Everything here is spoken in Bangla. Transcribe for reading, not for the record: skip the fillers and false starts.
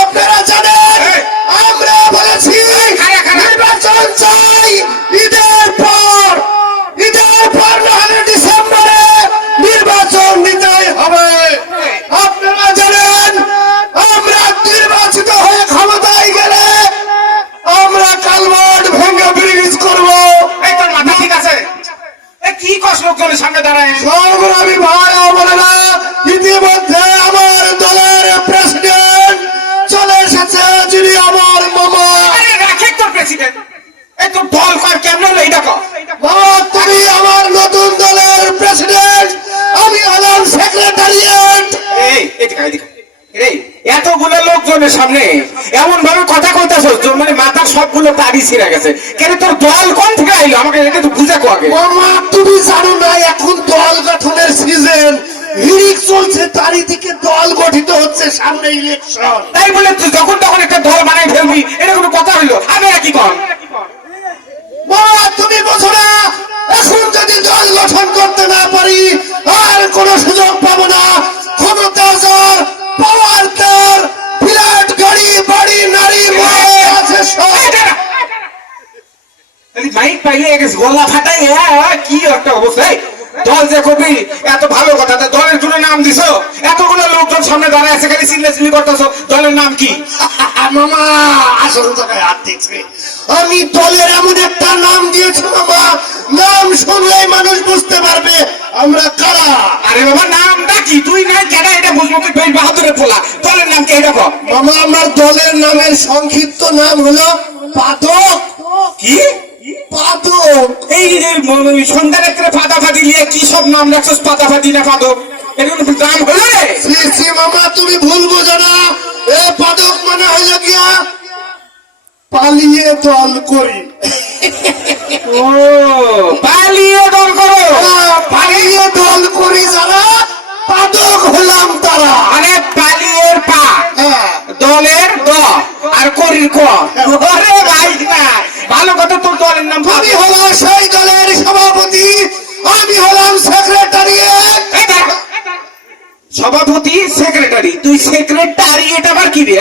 আপনারা জানেন আমরা বলেছি নির্বাচন চাই ঈদের পর না হলে ডিসেম্বরে নির্বাচন নিতেই হবে। আপনারা জানেন আমরা নির্বাচিত হয়ে ক্ষমতায় গেলে আমরা কালভার্ট ভেঙে ব্রিজ করবো। এই তোর মাথা ঠিক আছে? কি কষ্ট লোকজনের সামনে দাঁড়ায়? সংগ্রামী ভাই বোনেরা, ইতিমধ্যে আমার দলের প্রেসিডেন্ট চলে এসেছে, যিনি আমার মামা। রাখে তোর প্রেসিডেন্ট, এই তোর দল কর কেমন হলো এইটা কর। বাবা তুমি আমার নতুন দলের প্রেসিডেন্ট, আমি হলাম সেক্রেটারিয়েট। এই এদিকে এদিকে, এই এতগুলো লোকজনের সামনে এমন ভাবে কথা কইতাছস তোর মানে মাথার সবগুলো তাড়ি ছিঁড়ে গেছে। কেন তোর দল কোন থেকে আইলো আমাকে এটা তো বুঝা কো আগে। মামা তুমি জানো না এখন দল গঠনের সিজন, হিরিক চলছে, তারই দিকে দল গঠিত হচ্ছে, সামনে ইলেকশন। তাই বলে তুই যখন তখন একটা দল বানাই ফেলবি, এটা কোনো কথা হইলো? আমি কি কর? বাবা তুমি বোঝো না, এখন যদি দল গঠন করতে না পারি আর কোন সুযোগ পাবো না। ক্ষমতা যার, পাওয়ার তার, ফ্ল্যাট গাড়ি বাড়ি নারী মায়ে আছে সব। মাইক পাইলে গলা ফাটাই কি একটা অবস্থা। দল যে করবি এত ভালো কথা, দলের জন্য নাম দিছ, এতগুলো লোকজন সামনে দাঁড়ায় আছে, খালি চিল্লাচিল্লি করতেছ, দলের নাম কি? মামা আসল জায়গায় হাত দিচ্ছে। আমি দলের এমন একটা নাম দিয়েছি মামা, নাম শুনলেই মানুষ বুঝতে পারবে আমরা কারা। আরে বাবা নামটা কি? তুই নাই কেন এটা বুঝবো? তুই বেশ বাহাদুরের পোলা, দলের নাম কি এটা বল। মামা আমার দলের নামের সংক্ষিপ্ত নাম হলো পাদক। কি পাদক? এই যে সন্ধ্যা রাত্রে ফাটাফাটি নিয়ে কি সব নাম রাখছিস? ফাটাফাটি না পাদক, এরকম নাম হলো রে? শ্রী মামা তুমি ভুল বোঝো না, এ পাদক মানে হইল গিয়া পালিয়ে দল করি। ও পালিয়ে দল করো? পালিয়ে দল করি যারা, পাদক হলাম তারা। মানে পালিয়ের পা, দলের দ আর করির ক। ওরে ভাই না, ভালো কথা। তোর দলের নাম আমি হলাম সেই দলের সভাপতি, আমি হলাম সেক্রেটারিয়েট। সভাপতি সেক্রেটারি, তুই সেক্রেটারি এটা আবার কি রে?